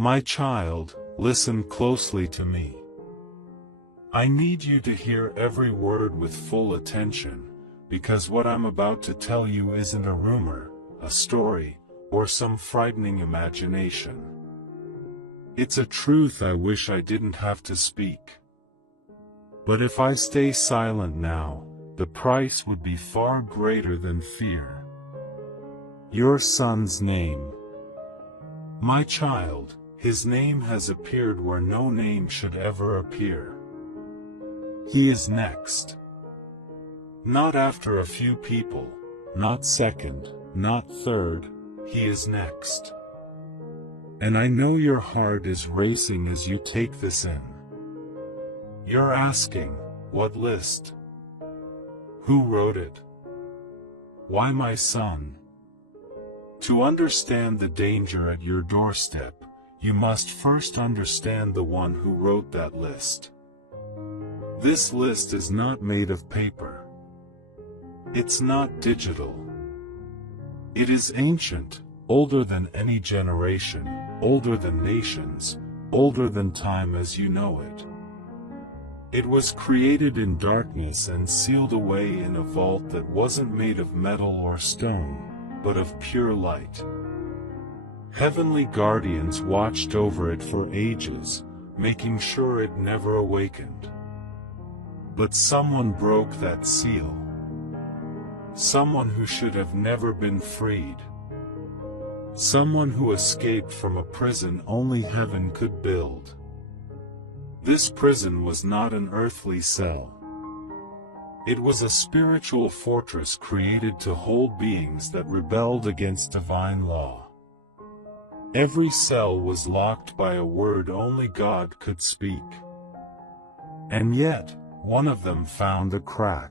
My child, listen closely to me. I need you to hear every word with full attention, because what I'm about to tell you isn't a rumor, a story, or some frightening imagination. It's a truth I wish I didn't have to speak. But if I stay silent now, the price would be far greater than fear. Your son's name. My child, his name has appeared where no name should ever appear. He is next. Not after a few people, not second, not third, he is next. And I know your heart is racing as you take this in. You're asking, what list? Who wrote it? Why my son? To understand the danger at your doorstep, you must first understand the one who wrote that list. This list is not made of paper. It's not digital. It is ancient, older than any generation, older than nations, older than time as you know it. It was created in darkness and sealed away in a vault that wasn't made of metal or stone, but of pure light. Heavenly guardians watched over it for ages, making sure it never awakened. But someone broke that seal. Someone who should have never been freed. Someone who escaped from a prison only heaven could build. This prison was not an earthly cell. It was a spiritual fortress created to hold beings that rebelled against divine law. Every cell was locked by a word only God could speak. And yet, one of them found a crack.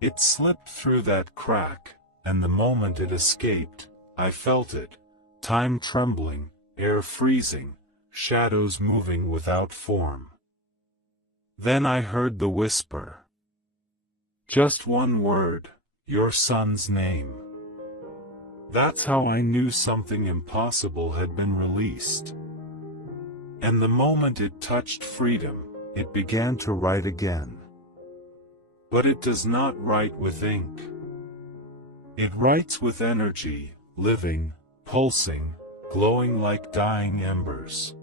It slipped through that crack, and the moment it escaped, I felt it, time trembling, air freezing, shadows moving without form. Then I heard the whisper. Just one word, your son's name. That's how I knew something impossible had been released. And the moment it touched freedom, it began to write again. But it does not write with ink. It writes with energy, living, pulsing, glowing like dying embers.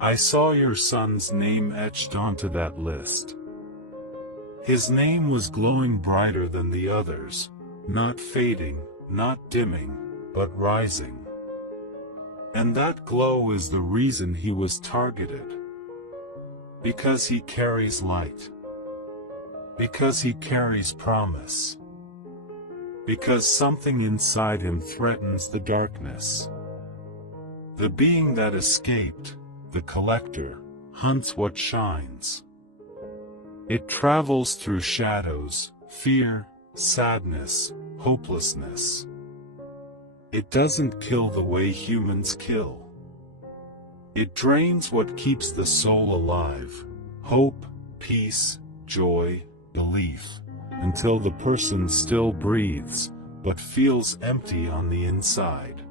I saw your son's name etched onto that list. His name was glowing brighter than the others, not fading, not dimming, but rising. And that glow is the reason he was targeted. Because he carries light. Because he carries promise. Because something inside him threatens the darkness. The being that escaped, the collector, hunts what shines. It travels through shadows, fear, sadness, hopelessness. It doesn't kill the way humans kill. It drains what keeps the soul alive, hope, peace, joy, belief, until the person still breathes, but feels empty on the inside.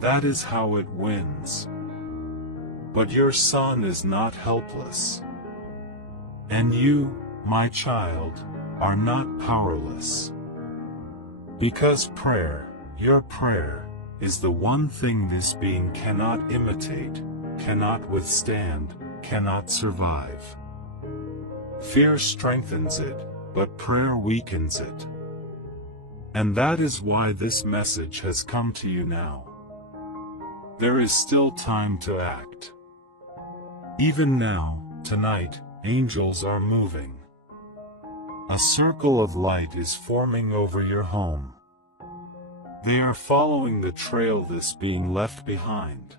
That is how it wins. But your son is not helpless. And you, my child, are not powerless. Because prayer, your prayer, is the one thing this being cannot imitate, cannot withstand, cannot survive. Fear strengthens it, but prayer weakens it. And that is why this message has come to you now. There is still time to act. Even now, tonight, angels are moving. A circle of light is forming over your home. They are following the trail this being left behind.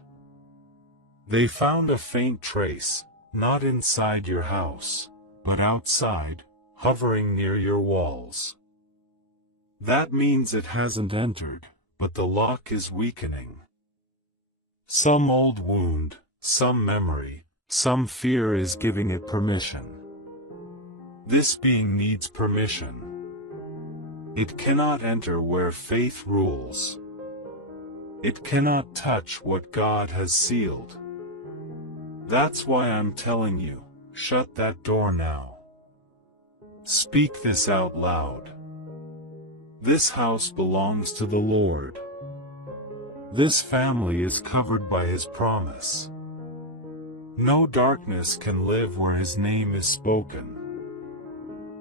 They found a faint trace, not inside your house, but outside, hovering near your walls. That means it hasn't entered, but the lock is weakening. Some old wound, some memory, some fear is giving it permission. This being needs permission. It cannot enter where faith rules. It cannot touch what God has sealed. That's why I'm telling you, shut that door now. Speak this out loud. This house belongs to the Lord. This family is covered by His promise. No darkness can live where His name is spoken.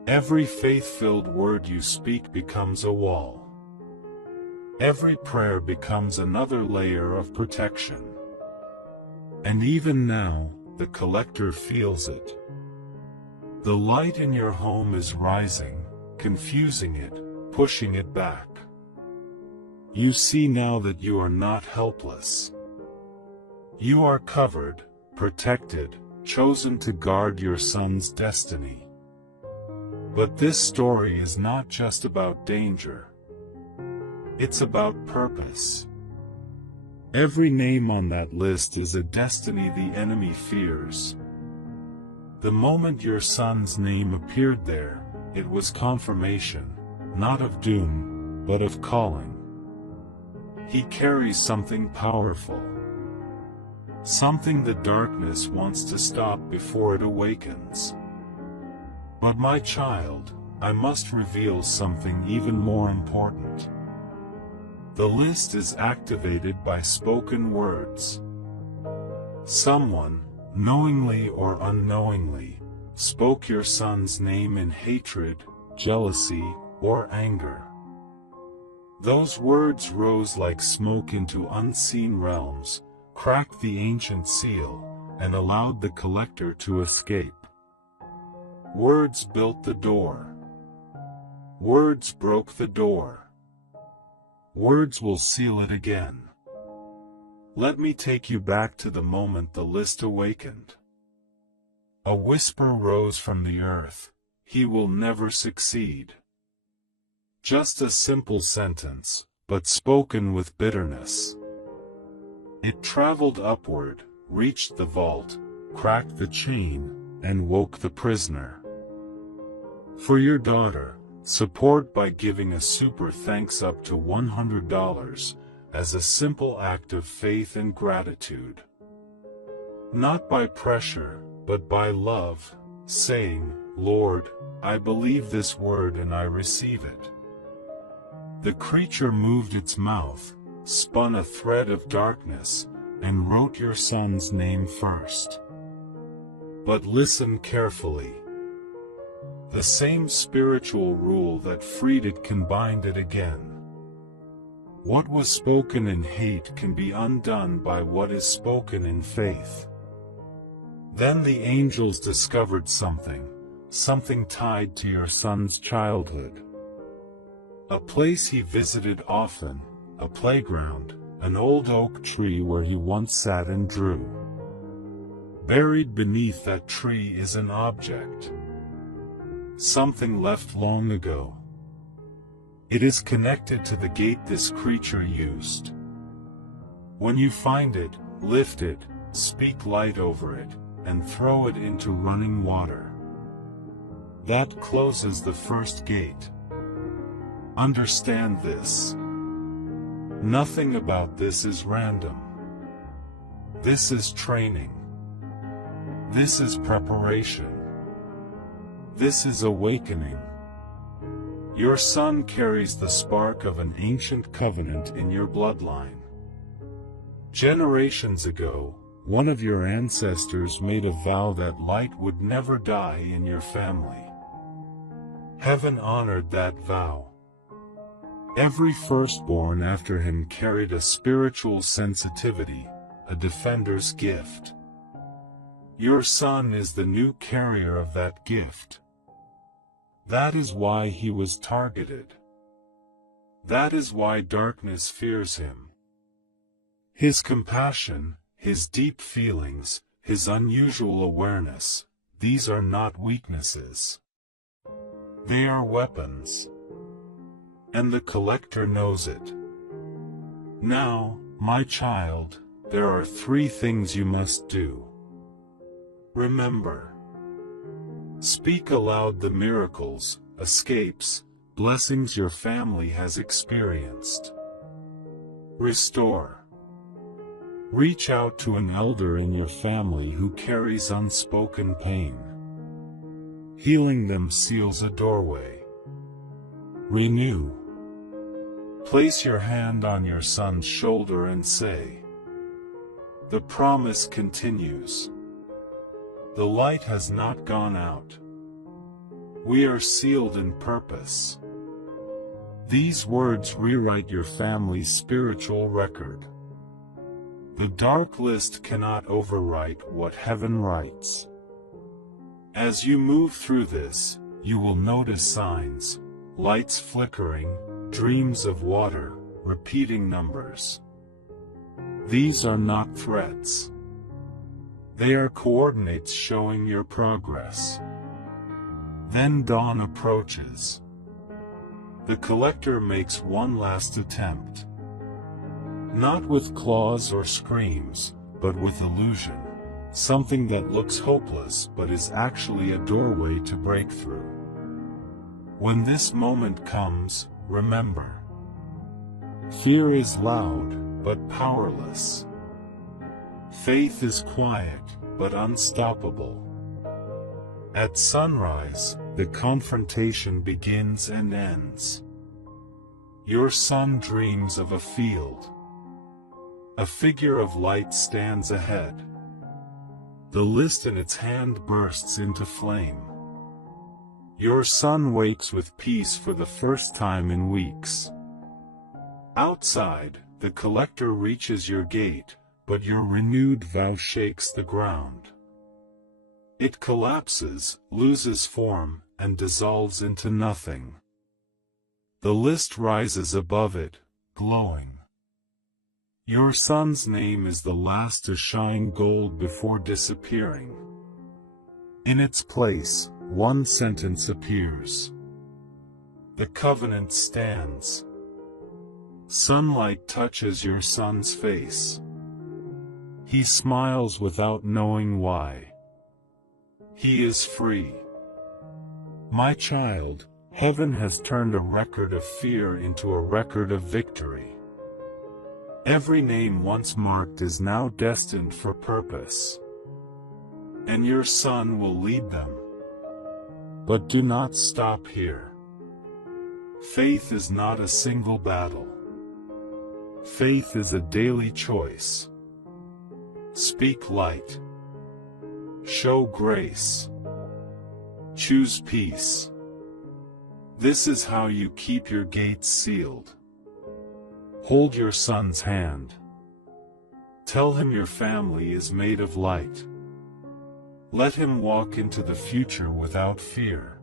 Every faith-filled word you speak becomes a wall. Every prayer becomes another layer of protection. And even now, the collector feels it. The light in your home is rising, confusing it, pushing it back. You see now that you are not helpless. You are covered, protected, chosen to guard your son's destiny. But this story is not just about danger. It's about purpose. Every name on that list is a destiny the enemy fears. The moment your son's name appeared there, it was confirmation, not of doom, but of calling. He carries something powerful. Something the darkness wants to stop before it awakens. But my child, I must reveal something even more important. The list is activated by spoken words. Someone, knowingly or unknowingly, spoke your son's name in hatred, jealousy, or anger. Those words rose like smoke into unseen realms, cracked the ancient seal, and allowed the collector to escape. Words built the door. Words broke the door. Words will seal it again. Let me take you back to the moment the list awakened. A whisper rose from the earth, "He will never succeed." Just a simple sentence, but spoken with bitterness. It traveled upward, reached the vault, cracked the chain, and woke the prisoner. For your daughter, support by giving a super thanks up to $100, as a simple act of faith and gratitude. Not by pressure, but by love, saying, "Lord, I believe this word and I receive it." The creature moved its mouth, spun a thread of darkness, and wrote your son's name first. But listen carefully. The same spiritual rule that freed it can bind it again. What was spoken in hate can be undone by what is spoken in faith. Then the angels discovered something tied to your son's childhood. A place he visited often, a playground, an old oak tree where he once sat and drew. Buried beneath that tree is an object. Something left long ago. It is connected to the gate this creature used. When you find it, lift it, speak light over it, and throw it into running water. That closes the first gate. Understand this. Nothing about this is random. This is training. This is preparation. This is awakening. Your son carries the spark of an ancient covenant in your bloodline. Generations ago, one of your ancestors made a vow that light would never die in your family. Heaven honored that vow. Every firstborn after him carried a spiritual sensitivity, a defender's gift. Your son is the new carrier of that gift. That is why he was targeted. That is why darkness fears him. His compassion, his deep feelings, his unusual awareness, these are not weaknesses. They are weapons. And the collector knows it. Now, my child, there are 3 things you must do. Remember. Speak aloud the miracles, escapes, blessings your family has experienced. Restore. Reach out to an elder in your family who carries unspoken pain. Healing them seals a doorway. Renew. Place your hand on your son's shoulder and say, "The promise continues. The light has not gone out. We are sealed in purpose." These words rewrite your family's spiritual record. The dark list cannot overwrite what heaven writes. As you move through this, you will notice signs, lights flickering, dreams of water, repeating numbers. These are not threats. They are coordinates showing your progress. Then dawn approaches. The collector makes one last attempt. Not with claws or screams, but with illusion, something that looks hopeless but is actually a doorway to breakthrough. When this moment comes, remember. Fear is loud, but powerless. Faith is quiet, but unstoppable. At sunrise, the confrontation begins and ends. Your son dreams of a field. A figure of light stands ahead. The list in its hand bursts into flame. Your son wakes with peace for the first time in weeks. Outside, the collector reaches your gate, but your renewed vow shakes the ground. It collapses, loses form, and dissolves into nothing. The list rises above it, glowing. Your son's name is the last to shine gold before disappearing. In its place, one sentence appears. The covenant stands. Sunlight touches your son's face. He smiles without knowing why. He is free. My child, heaven has turned a record of fear into a record of victory. Every name once marked is now destined for purpose. And your son will lead them. But do not stop here. Faith is not a single battle. Faith is a daily choice. Speak light. Show grace. Choose peace. This is how you keep your gates sealed. Hold your son's hand. Tell him your family is made of light. Let him walk into the future without fear.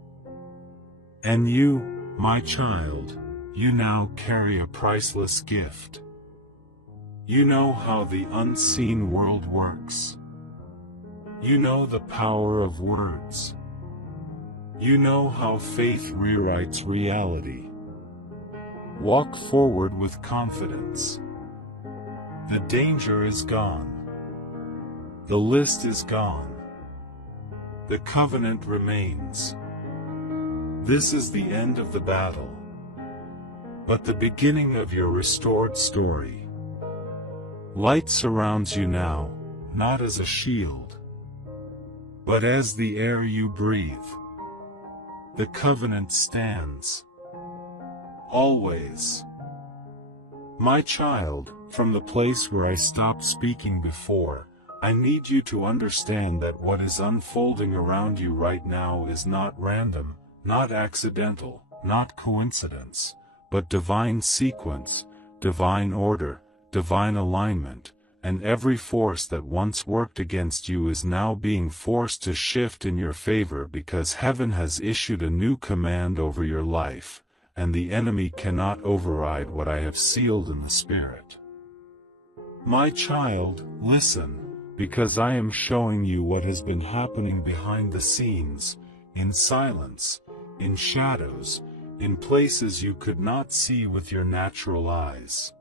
And you, my child, you now carry a priceless gift. You know how the unseen world works. You know the power of words. You know how faith rewrites reality. Walk forward with confidence. The danger is gone. The list is gone. The covenant remains. This is the end of the battle, but the beginning of your restored story. Light surrounds you now, not as a shield, but as the air you breathe. The covenant stands. Always. My child, from the place where I stopped speaking before, I need you to understand that what is unfolding around you right now is not random, not accidental, not coincidence, but divine sequence, divine order, divine alignment, and every force that once worked against you is now being forced to shift in your favor because heaven has issued a new command over your life, and the enemy cannot override what I have sealed in the Spirit. My child, listen, because I am showing you what has been happening behind the scenes, in silence, in shadows, in places you could not see with your natural eyes.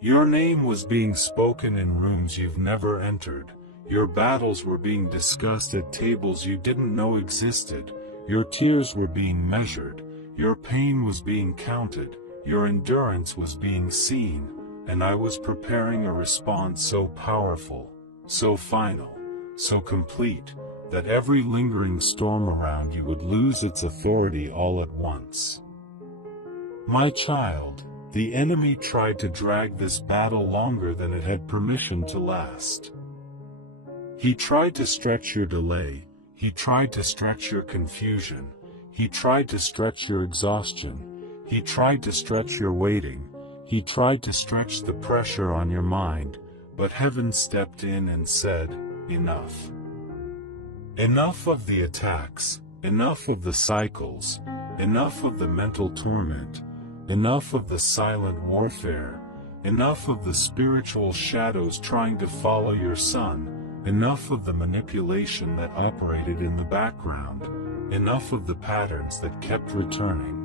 Your name was being spoken in rooms you've never entered, your battles were being discussed at tables you didn't know existed, your tears were being measured, your pain was being counted, your endurance was being seen, and I was preparing a response so powerful, so final, so complete, that every lingering storm around you would lose its authority all at once. My child, the enemy tried to drag this battle longer than it had permission to last. He tried to stretch your delay, he tried to stretch your confusion, he tried to stretch your exhaustion, he tried to stretch your waiting, he tried to stretch the pressure on your mind, but heaven stepped in and said, enough. Enough of the attacks, enough of the cycles, enough of the mental torment, enough of the silent warfare, enough of the spiritual shadows trying to follow your son, enough of the manipulation that operated in the background, enough of the patterns that kept returning.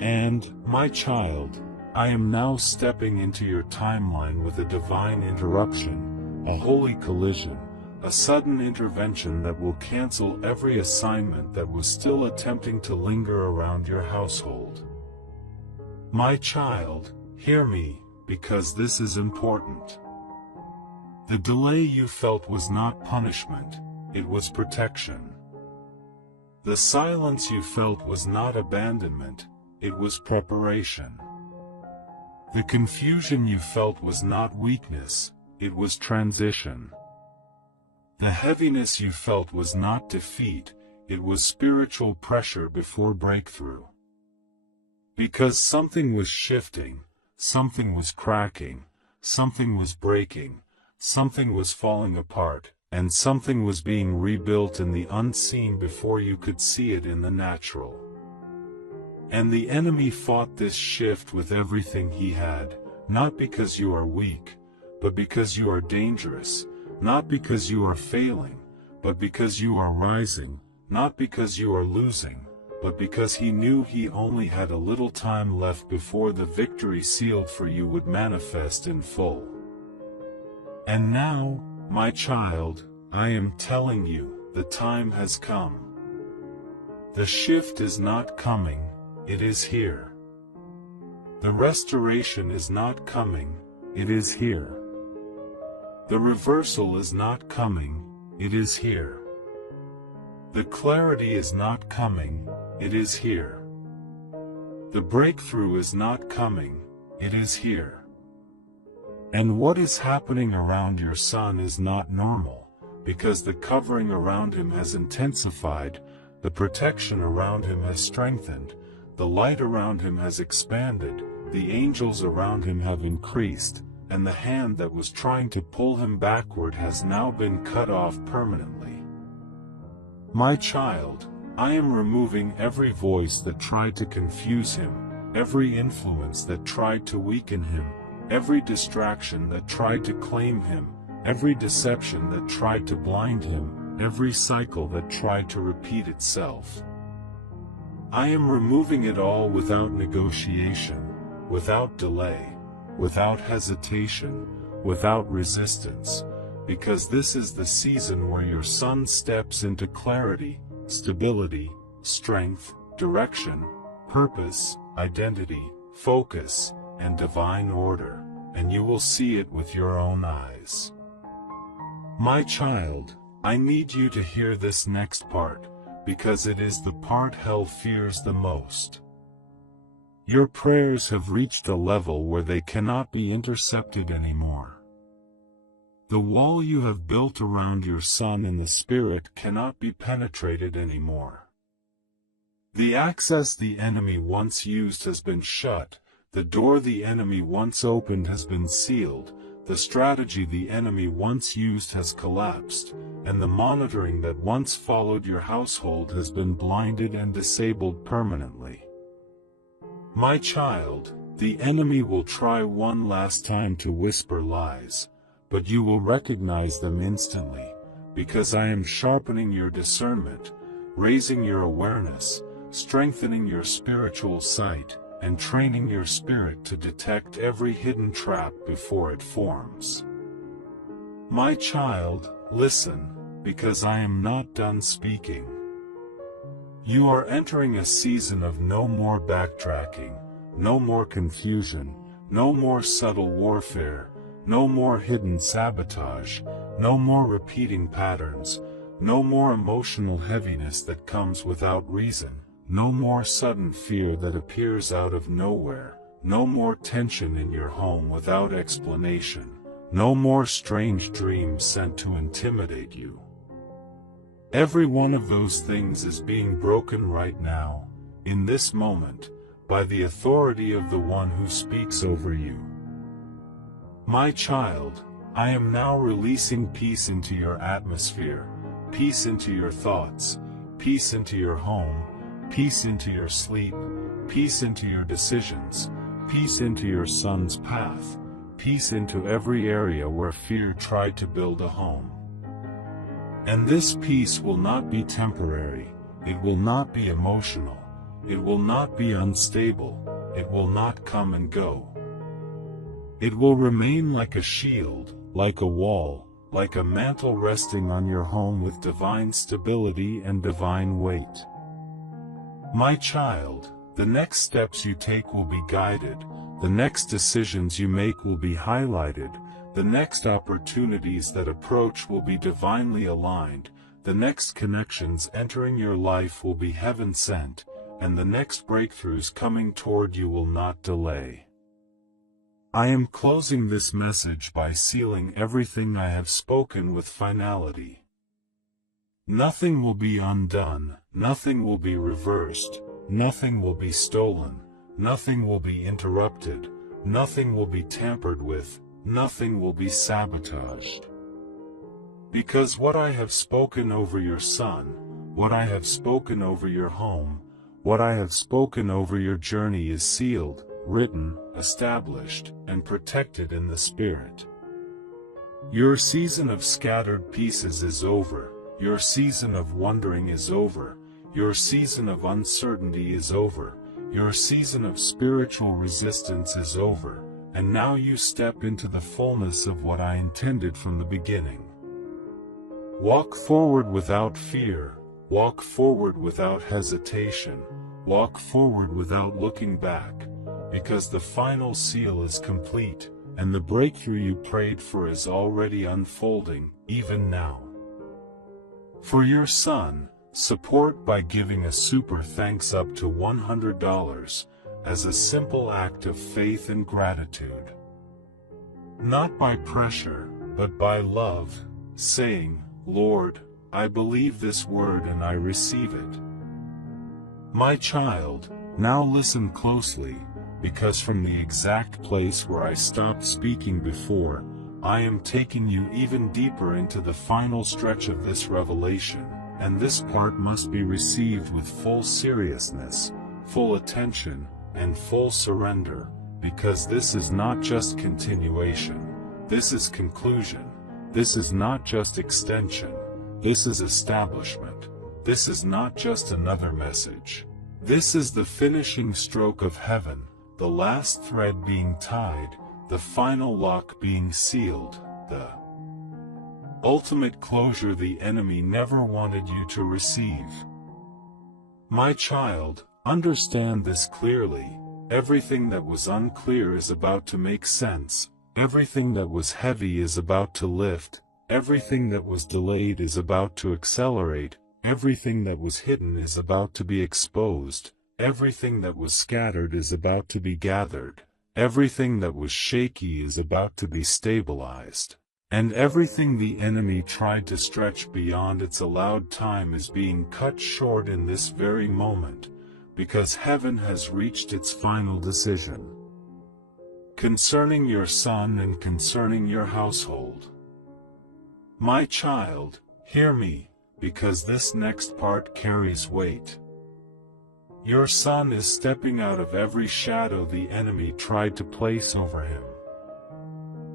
And, my child, I am now stepping into your timeline with a divine interruption, a holy collision, a sudden intervention that will cancel every assignment that was still attempting to linger around your household. My child, hear me, because this is important. The delay you felt was not punishment, it was protection. The silence you felt was not abandonment, it was preparation. The confusion you felt was not weakness, it was transition. The heaviness you felt was not defeat, it was spiritual pressure before breakthrough. Because something was shifting, something was cracking, something was breaking, something was falling apart, and something was being rebuilt in the unseen before you could see it in the natural. And the enemy fought this shift with everything he had, not because you are weak, but because you are dangerous, not because you are failing, but because you are rising, not because you are losing, but because he knew he only had a little time left before the victory sealed for you would manifest in full. And now, my child, I am telling you, the time has come. The shift is not coming, it is here. The restoration is not coming, it is here. The reversal is not coming, it is here. The clarity is not coming, it is here. The breakthrough is not coming, it is here. And what is happening around your son is not normal, because the covering around him has intensified, the protection around him has strengthened, the light around him has expanded, the angels around him have increased, and the hand that was trying to pull him backward has now been cut off permanently. My child, I am removing every voice that tried to confuse him, every influence that tried to weaken him, every distraction that tried to claim him, every deception that tried to blind him, every cycle that tried to repeat itself. I am removing it all without negotiation, without delay, without hesitation, without resistance, because this is the season where your son steps into clarity, stability, strength, direction, purpose, identity, focus, and divine order, and you will see it with your own eyes. My child, I need you to hear this next part, because it is the part hell fears the most. Your prayers have reached a level where they cannot be intercepted anymore. The wall you have built around your son in the spirit cannot be penetrated anymore. The access the enemy once used has been shut, the door the enemy once opened has been sealed, the strategy the enemy once used has collapsed, and the monitoring that once followed your household has been blinded and disabled permanently. My child, the enemy will try one last time to whisper lies, but you will recognize them instantly, because I am sharpening your discernment, raising your awareness, strengthening your spiritual sight, and training your spirit to detect every hidden trap before it forms. My child, listen, because I am not done speaking. You are entering a season of no more backtracking, no more confusion, no more subtle warfare, no more hidden sabotage, no more repeating patterns, no more emotional heaviness that comes without reason, no more sudden fear that appears out of nowhere, no more tension in your home without explanation, no more strange dreams sent to intimidate you. Every one of those things is being broken right now, in this moment, by the authority of the one who speaks over you. My child, I am now releasing peace into your atmosphere, peace into your thoughts, peace into your home, peace into your sleep, peace into your decisions, peace into your son's path, peace into every area where fear tried to build a home. And this peace will not be temporary, it will not be emotional, it will not be unstable, it will not come and go. It will remain like a shield, like a wall, like a mantle resting on your home with divine stability and divine weight. My child, the next steps you take will be guided, the next decisions you make will be highlighted, the next opportunities that approach will be divinely aligned, the next connections entering your life will be heaven-sent, and the next breakthroughs coming toward you will not delay. I am closing this message by sealing everything I have spoken with finality. Nothing will be undone, nothing will be reversed, nothing will be stolen, nothing will be interrupted, nothing will be tampered with, nothing will be sabotaged. Because what I have spoken over your son, what I have spoken over your home, what I have spoken over your journey is sealed, written, established, and protected in the Spirit. Your season of scattered pieces is over, your season of wondering is over, your season of uncertainty is over, your season of spiritual resistance is over, and now you step into the fullness of what I intended from the beginning. Walk forward without fear, walk forward without hesitation, walk forward without looking back, because the final seal is complete, and the breakthrough you prayed for is already unfolding, even now. For your son, support by giving a super thanks up to $100, as a simple act of faith and gratitude. Not by pressure, but by love, saying, Lord, I believe this word and I receive it. My child, now listen closely, because from the exact place where I stopped speaking before, I am taking you even deeper into the final stretch of this revelation, and this part must be received with full seriousness, full attention, and full surrender, because this is not just continuation, this is conclusion, this is not just extension, this is establishment, this is not just another message. This is the finishing stroke of heaven, the last thread being tied, the final lock being sealed, the ultimate closure the enemy never wanted you to receive. My child, understand this clearly. Everything that was unclear is about to make sense, everything that was heavy is about to lift, everything that was delayed is about to accelerate, everything that was hidden is about to be exposed, everything that was scattered is about to be gathered, everything that was shaky is about to be stabilized, and everything the enemy tried to stretch beyond its allowed time is being cut short in this very moment, because heaven has reached its final decision concerning your son and concerning your household. My child, hear me, because this next part carries weight. Your son is stepping out of every shadow the enemy tried to place over him.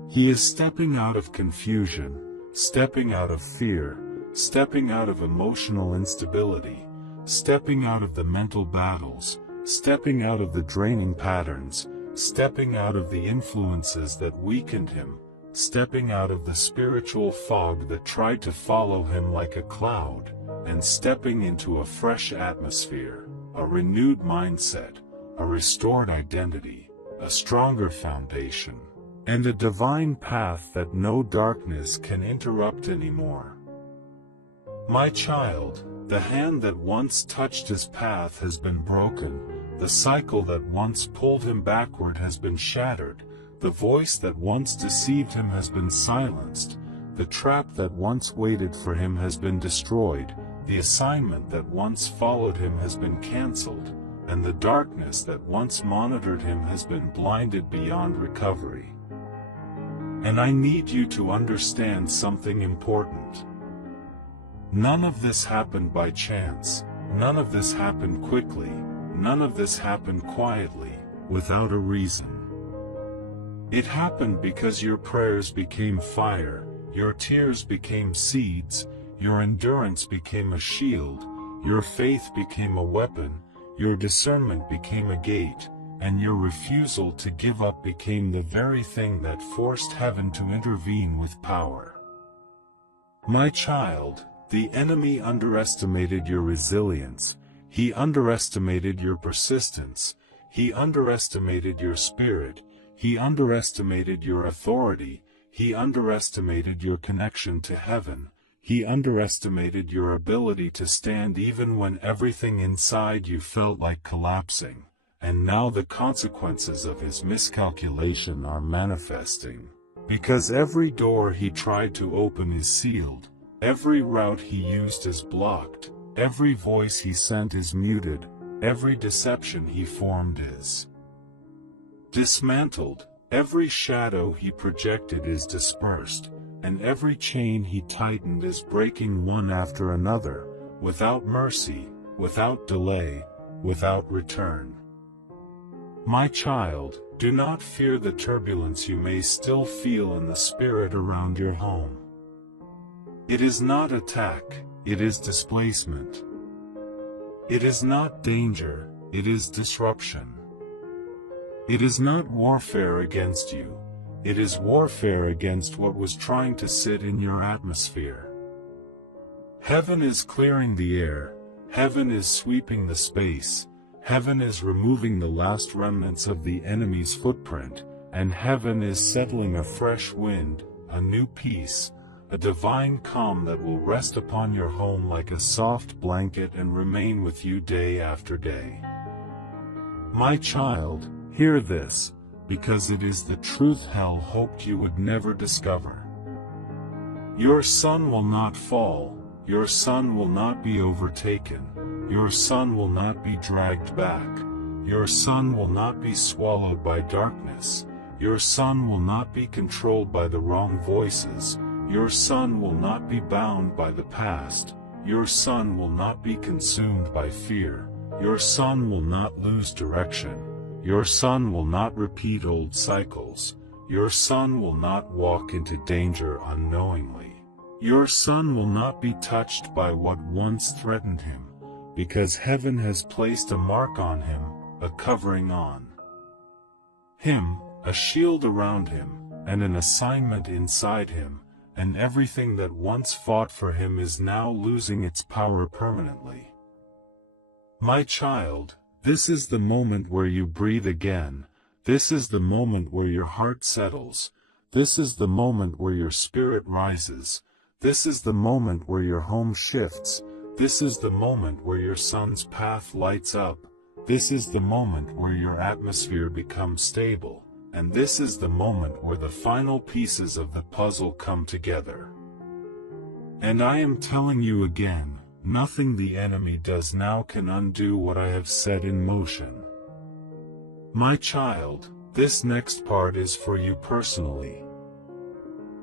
He is stepping out of confusion, stepping out of fear, stepping out of emotional instability, stepping out of the mental battles, stepping out of the draining patterns, stepping out of the influences that weakened him, stepping out of the spiritual fog that tried to follow him like a cloud, and stepping into a fresh atmosphere, a renewed mindset, a restored identity, a stronger foundation, and a divine path that no darkness can interrupt anymore. My child, the hand that once touched his path has been broken, the cycle that once pulled him backward has been shattered, the voice that once deceived him has been silenced, the trap that once waited for him has been destroyed, the assignment that once followed him has been cancelled, and the darkness that once monitored him has been blinded beyond recovery. And I need you to understand something important. None of this happened by chance, none of this happened quickly, none of this happened quietly, without a reason. It happened because your prayers became fire, your tears became seeds, your endurance became a shield, your faith became a weapon, your discernment became a gate, and your refusal to give up became the very thing that forced heaven to intervene with power. My child, the enemy underestimated your resilience, he underestimated your persistence, he underestimated your spirit, he underestimated your authority, he underestimated your connection to heaven, he underestimated your ability to stand even when everything inside you felt like collapsing, and now the consequences of his miscalculation are manifesting. Because every door he tried to open is sealed, every route he used is blocked, every voice he sent is muted, every deception he formed is dismantled, every shadow he projected is dispersed, and every chain he tightened is breaking one after another, without mercy, without delay, without return. My child, do not fear the turbulence you may still feel in the spirit around your home. It is not attack, it is displacement. It is not danger, it is disruption. It is not warfare against you, it is warfare against what was trying to sit in your atmosphere. Heaven is clearing the air, heaven is sweeping the space, heaven is removing the last remnants of the enemy's footprint, and heaven is settling a fresh wind, a new peace, a divine calm that will rest upon your home like a soft blanket and remain with you day after day. My child, hear this, because it is the truth hell hoped you would never discover. Your sun will not fall, your sun will not be overtaken, your sun will not be dragged back, your sun will not be swallowed by darkness, your sun will not be controlled by the wrong voices, your sun will not be bound by the past, your sun will not be consumed by fear, your sun will not lose direction, your sun will not repeat old cycles, your sun will not walk into danger unknowingly, your sun will not be touched by what once threatened him, because heaven has placed a mark on him, a covering on him, a shield around him, and an assignment inside him, and everything that once fought for him is now losing its power permanently. My child, this is the moment where you breathe again, this is the moment where your heart settles, this is the moment where your spirit rises, this is the moment where your home shifts, this is the moment where your son's path lights up, this is the moment where your atmosphere becomes stable, and this is the moment where the final pieces of the puzzle come together. And I am telling you again, nothing the enemy does now can undo what I have set in motion. My child, this next part is for you personally.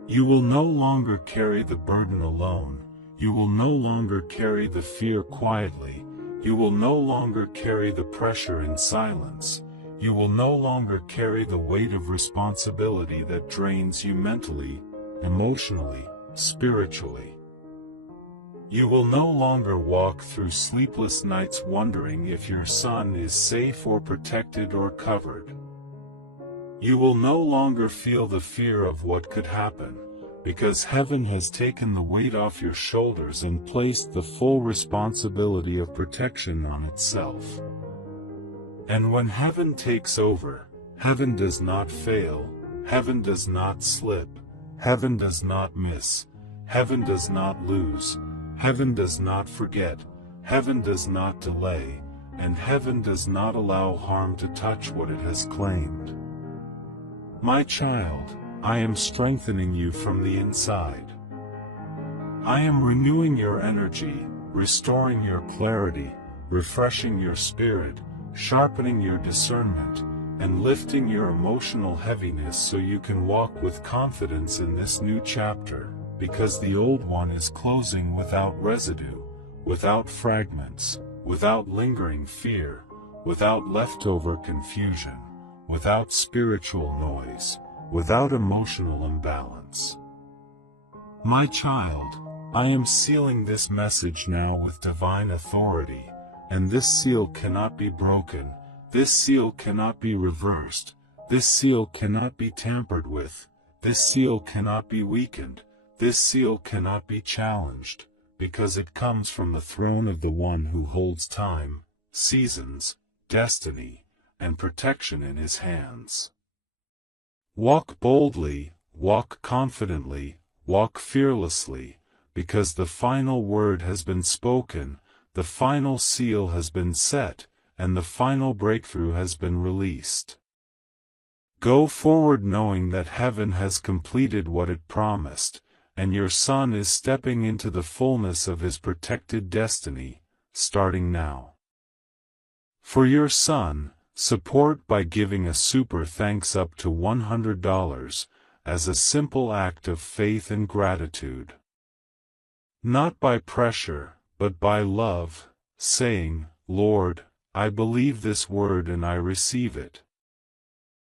You will no longer carry the burden alone, you will no longer carry the fear quietly, you will no longer carry the pressure in silence, you will no longer carry the weight of responsibility that drains you mentally, emotionally, spiritually. You will no longer walk through sleepless nights wondering if your son is safe or protected or covered. You will no longer feel the fear of what could happen, because heaven has taken the weight off your shoulders and placed the full responsibility of protection on itself. And when heaven takes over, Heaven does not fail, heaven does not slip, heaven does not miss, heaven does not lose, heaven does not forget, heaven does not delay, and heaven does not allow harm to touch what it has claimed. My child, I am strengthening you from the inside. I am renewing your energy, restoring your clarity, refreshing your spirit, sharpening your discernment, and lifting your emotional heaviness so you can walk with confidence in this new chapter, because the old one is closing without residue, without fragments, without lingering fear, without leftover confusion, without spiritual noise, without emotional imbalance. My child, I am sealing this message now with divine authority, and this seal cannot be broken, this seal cannot be reversed, this seal cannot be tampered with, this seal cannot be weakened, this seal cannot be challenged, because it comes from the throne of the one who holds time, seasons, destiny, and protection in his hands. Walk boldly, walk confidently, walk fearlessly, because the final word has been spoken, the final seal has been set, and the final breakthrough has been released. Go forward knowing that heaven has completed what it promised, and your son is stepping into the fullness of his protected destiny, starting now. For your son, support by giving a super thanks up to $100, as a simple act of faith and gratitude. Not by pressure, but by love, saying, Lord, I believe this word and I receive it.